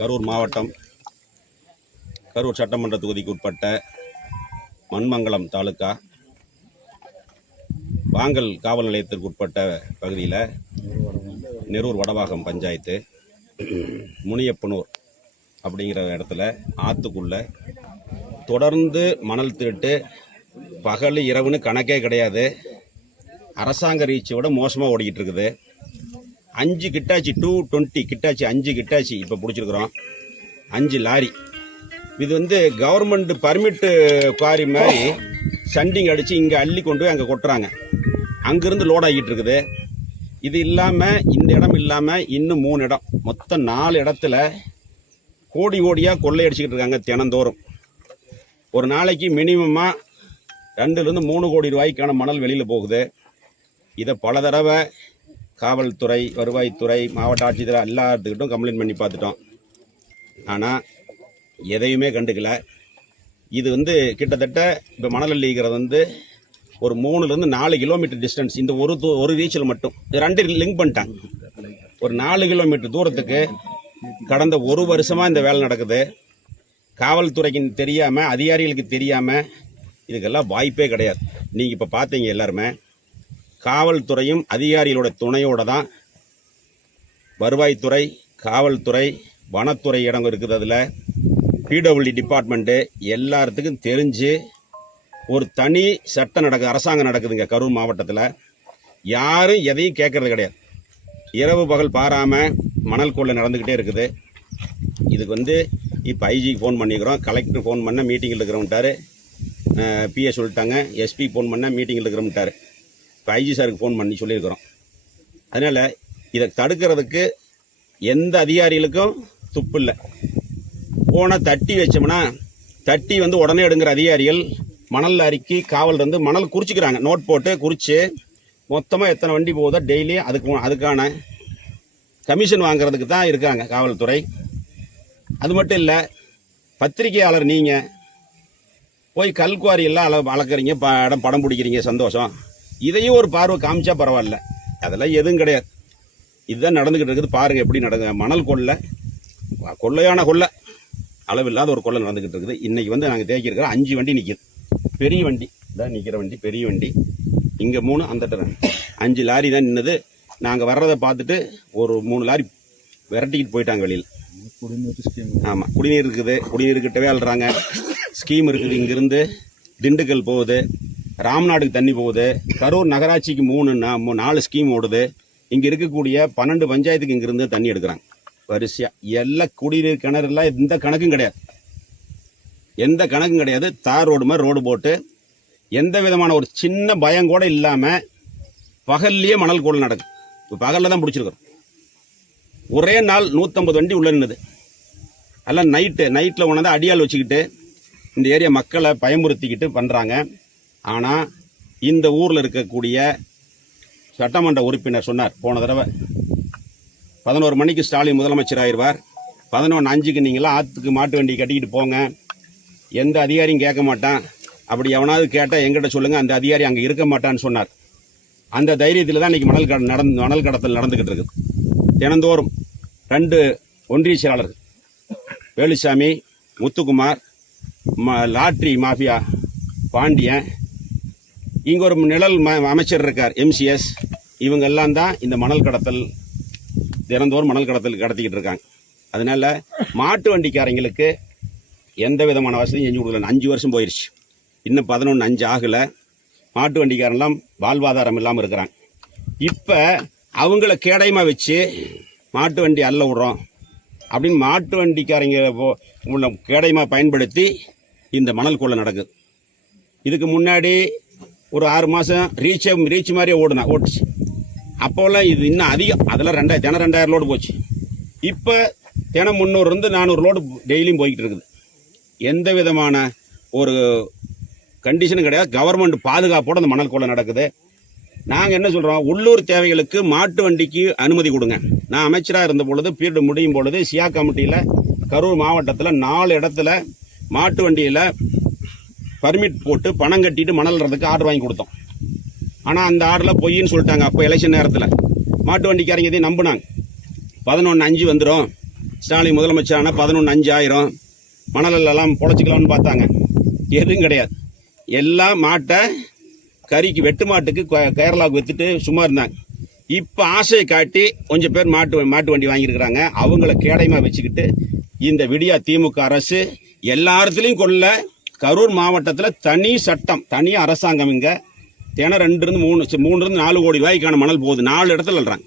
கரூர் மாவட்டம் கரூர் சட்டமன்ற தொகுதிக்கு உட்பட்ட மண்மங்கலம் தாலுகா வாங்கல் காவல் நிலையத்திற்கு உட்பட்ட பகுதியில் நெரூர் வடவாகம் பஞ்சாயத்து முனியப்பனூர் அப்படிங்கிற இடத்துல ஆற்றுக்குள்ள தொடர்ந்து மணல் திருட்டு பகல் இரவுன்னு கணக்கே கிடையாது. அரசாங்க ரீச்சை விட மோசமாக ஓடிக்கிட்டு இருக்குது. 5 கிட்டாச்சி 220 கிட்டாச்சி 5 கிட்டாச்சி இப்போ பிடிச்சிருக்கிறோம். 5 லாரி. இது வந்து கவர்மெண்ட் பர்மிட்டு குவாரி மாதிரி சண்டிங் அடித்து இங்கே அள்ளி கொண்டு போய் அங்கே கொட்டுறாங்க. அங்கேருந்து லோட் ஆகிட்டு இருக்குது. இது இல்லாமல் இந்த இடம் இல்லாமல் இன்னும் 3 இடம், மொத்தம் 4 இடத்துல கோடி கோடியாக கொள்ளையடிச்சிக்கிட்டு இருக்காங்க தினந்தோறும். ஒரு நாளைக்கு மினிமமாக 2 to 3 கோடி ரூபாய்க்கான மணல் வெளியில் போகுது. இதை பல தடவை காவல்துறை, வருவாய்த்துறை, மாவட்ட ஆட்சியர் எல்லாத்துக்கிட்டும் கம்ப்ளைண்ட் பண்ணி பார்த்துட்டோம். ஆனால் எதையுமே கண்டுக்கல. இது வந்து கிட்டத்தட்ட இப்போ மணல் அள்ளிக்கிறது வந்து ஒரு 3 to 4 கிலோமீட்டர் டிஸ்டன்ஸ். இந்த ஒரு ரீச்சில் மட்டும் 2 லிங்க் பண்ணிட்டாங்க. ஒரு 4 கிலோமீட்டர் தூரத்துக்கு கடந்த 1 வருஷமாக இந்த வேலை நடக்குது. காவல்துறைக்கு தெரியாமல், அதிகாரிகளுக்கு தெரியாமல் இதுக்கெல்லாம் வாய்ப்பே கிடையாது. நீங்கள் இப்போ பார்த்தீங்க எல்லாருமே. காவல்துறையும் அதிகாரிகளோட துணையோடு தான் வருவாய்த்துறை, காவல்துறை, வனத்துறை இடம் இருக்குது. அதில் பிடபிள்யூடி டிபார்ட்மெண்ட்டு எல்லாத்துக்கும் தெரிஞ்சு ஒரு தனி சட்டம் நடக்குது, அரசாங்கம் நடக்குதுங்க கரூர் மாவட்டத்தில். யாரும் எதையும் கேட்கறது கிடையாது. இரவு பகல் பாராமல் மணல் கொள்ளை நடந்துக்கிட்டே இருக்குது. இதுக்கு வந்து இப்போ ஐஜிக்கு ஃபோன் பண்ணிக்கிறோம், கலெக்டர் ஃபோன் பண்ண மீட்டிங்கில் இருக்கிறவன்ட்டார், பிஏ சொல்லிட்டாங்க, எஸ்பி ஃபோன் பண்ண மீட்டிங்கில் இருக்கிறவன்ட்டார். இப்போ ஐஜி சாருக்கு ஃபோன் பண்ணி சொல்லியிருக்கிறோம். அதனால் இதை தடுக்கிறதுக்கு எந்த அதிகாரிகளுக்கும் துப்பு இல்லை. போனால் தட்டி வச்சோம்னா தட்டி வந்து உடனே எடுங்கிற அதிகாரிகள் மணல் அறிக்கை காவல் வந்து மணல் குறிச்சிக்கிறாங்க. நோட் போட்டு குறித்து மொத்தமாக எத்தனை வண்டி போகுதோ டெய்லி அதுக்கான கமிஷன் வாங்குறதுக்கு தான் இருக்காங்க காவல்துறை. அது மட்டும் இல்லை, பத்திரிகையாளர் நீங்கள் போய் கல்குவாரி எல்லாம் அளக்குறீங்க, படம் பிடிக்கிறீங்க, சந்தோஷம். இதையும் ஒரு பார்வை காமிச்சா பரவாயில்ல. அதெல்லாம் எதுவும் கிடையாது. இதுதான் நடந்துக்கிட்டு இருக்குது. பாருங்கள் எப்படி நடக்குது. மணல் கொள்ளையான கொள்ளை, அளவில்லாத ஒரு கொள்ளை நடந்துக்கிட்டு இருக்குது. இன்றைக்கி வந்து நாங்கள் தேக்கியிருக்கிறோம். 5 வண்டி நிற்கிது. பெரிய வண்டி தான் நிற்கிற வண்டி, பெரிய வண்டி. இங்கே 3, அந்த 5 லாரி தான் நின்றுது. நாங்கள் வர்றதை பார்த்துட்டு ஒரு 3 லாரி விரட்டிக்கிட்டு போயிட்டாங்க வெளியில். ஆமாம், குடிநீர் இருக்குது. குடிநீர்கிட்டவே அழுறாங்க. ஸ்கீம் இருக்குது. இங்கேருந்து திண்டுக்கல் போகுது, ராம்நாடுக்கு தண்ணி போகுது, கரூர் நகராட்சிக்கு 4 ஸ்கீம் ஓடுது. இங்கே இருக்கக்கூடிய 12 பஞ்சாயத்துக்கு இங்கேருந்து தண்ணி எடுக்கிறாங்க வரிசையாக. எல்லாம் குடிநீர் கிணறுலாம் எந்த கணக்கும் கிடையாது, எந்த கணக்கும் கிடையாது. தார் ரோடு மாதிரி ரோடு போட்டு எந்த விதமான ஒரு சின்ன பயம் கூட இல்லாமல் பகல்லையே மணல் கொள்ளை நடக்குது. இப்போ பகலில் தான் பிடிச்சிருக்கிறோம். ஒரே நாள் 150 வண்டி உள்ள நின்றுது. எல்லாம் நைட்டில் உணர்ந்து அடியால் வச்சுக்கிட்டு இந்த ஏரியா மக்களை பயமுறுத்திக்கிட்டு பண்ணுறாங்க. ஆனால் இந்த ஊரில் இருக்கக்கூடிய சட்டமன்ற உறுப்பினர் சொன்னார், போன தடவை 11 மணிக்கு ஸ்டாலின் முதலமைச்சர் ஆயிடுவார், 11:05க்கு நீங்களாம் ஆற்றுக்கு மாட்டு வண்டி கட்டிக்கிட்டு போங்க, எந்த அதிகாரியும் கேட்க மாட்டான், அப்படி எவனாவது கேட்டால் எங்கிட்ட சொல்லுங்கள், அந்த அதிகாரி அங்கே இருக்க மாட்டான்னு சொன்னார். அந்த தைரியத்தில் தான் இன்றைக்கி மணல் கடத்தல் நடந்துக்கிட்டு இருக்குது. தினந்தோறும் 2 ஒன்றிய செயலாளர்கள், வேலுசாமி, முத்துக்குமார், லாட்ரி மாஃபியா பாண்டியன், இங்கே ஒரு நிழல் அமைச்சர் இருக்கார் MCS, இவங்கெல்லாம் தான் இந்த மணல் கடத்தல் தினந்தோறும் மணல் கடத்தல் கடத்திக்கிட்டு இருக்காங்க. அதனால மாட்டு வண்டிக்காரங்களுக்கு எந்த விதமான வசதியும் செஞ்சு கொடுக்கல. 5 வருஷம் போயிடுச்சு, இன்னும் 11:05 ஆகலை. மாட்டு வண்டிக்காரெல்லாம் வாழ்வாதாரம் இல்லாமல் இருக்கிறாங்க. இப்போ அவங்கள கேடயமாக வச்சு மாட்டு வண்டி அள்ள விடுறோம் அப்படின்னு மாட்டு வண்டிக்காரங்க கேடயமாக பயன்படுத்தி இந்த மணல் கொள்ளை நடக்குது. இதுக்கு முன்னாடி ஒரு 6 மாதம் ரீச் மாதிரியே ஓட்டுச்சு. அப்போல்லாம் இது இன்னும் அதிகம். அதெல்லாம் 2000 லோடு போச்சு. இப்போ தினம் 300 to 400 லோடு டெய்லியும் போய்கிட்டு இருக்குது. எந்த விதமான ஒரு கண்டிஷனும் கிடையாது. கவர்மெண்ட் பாதுகாப்போடு அந்த மணல் கொள்ளை நடக்குது. நாங்கள் என்ன சொல்கிறோம், உள்ளூர் தேவைகளுக்கு மாட்டு வண்டிக்கு அனுமதி கொடுங்க. நான் அமைச்சராக இருந்த பொழுது பீரியட் முடியும் பொழுது சியா கமிட்டியில் கரூர் மாவட்டத்தில் 4 இடத்துல மாட்டு வண்டியில் பர்மிட் போட்டு பணம் கட்டிட்டு மணல்றதுக்கு ஆர்டர் வாங்கி கொடுத்தோம். ஆனால் அந்த ஆர்டரில் பொய்ன்னு சொல்லிட்டாங்க. அப்போ எலெக்ஷன் நேரத்தில் மாட்டு வண்டிக்காரங்க இதையும் நம்பினாங்க. 11:05 வந்துடும், ஸ்டாலின் முதலமைச்சரான 11,500 மணலெல்லாம் பொழைச்சிக்கலாம்னு பார்த்தாங்க. எதுவும் கிடையாது. எல்லாம் மாட்டை கறிக்கு வெட்டு மாட்டுக்கு கேரளாவுக்கு விற்றுட்டு சும்மா இருந்தாங்க. இப்போ ஆசையை காட்டி கொஞ்சம் பேர் மாட்டு வண்டி வாங்கியிருக்கிறாங்க. அவங்கள கேடயமாக வச்சுக்கிட்டு இந்த விடியா திமுக அரசு எல்லா இடத்துலையும் கொள்ள கரூர் மாவட்டத்தில் தனி சட்டம், தனி அரசாங்கம். இங்கே தினம் 2 to 3 3 to 4 கோடி ரூபாய்க்கான மணல் போகுது. 4 இடத்துல அல்றாங்க.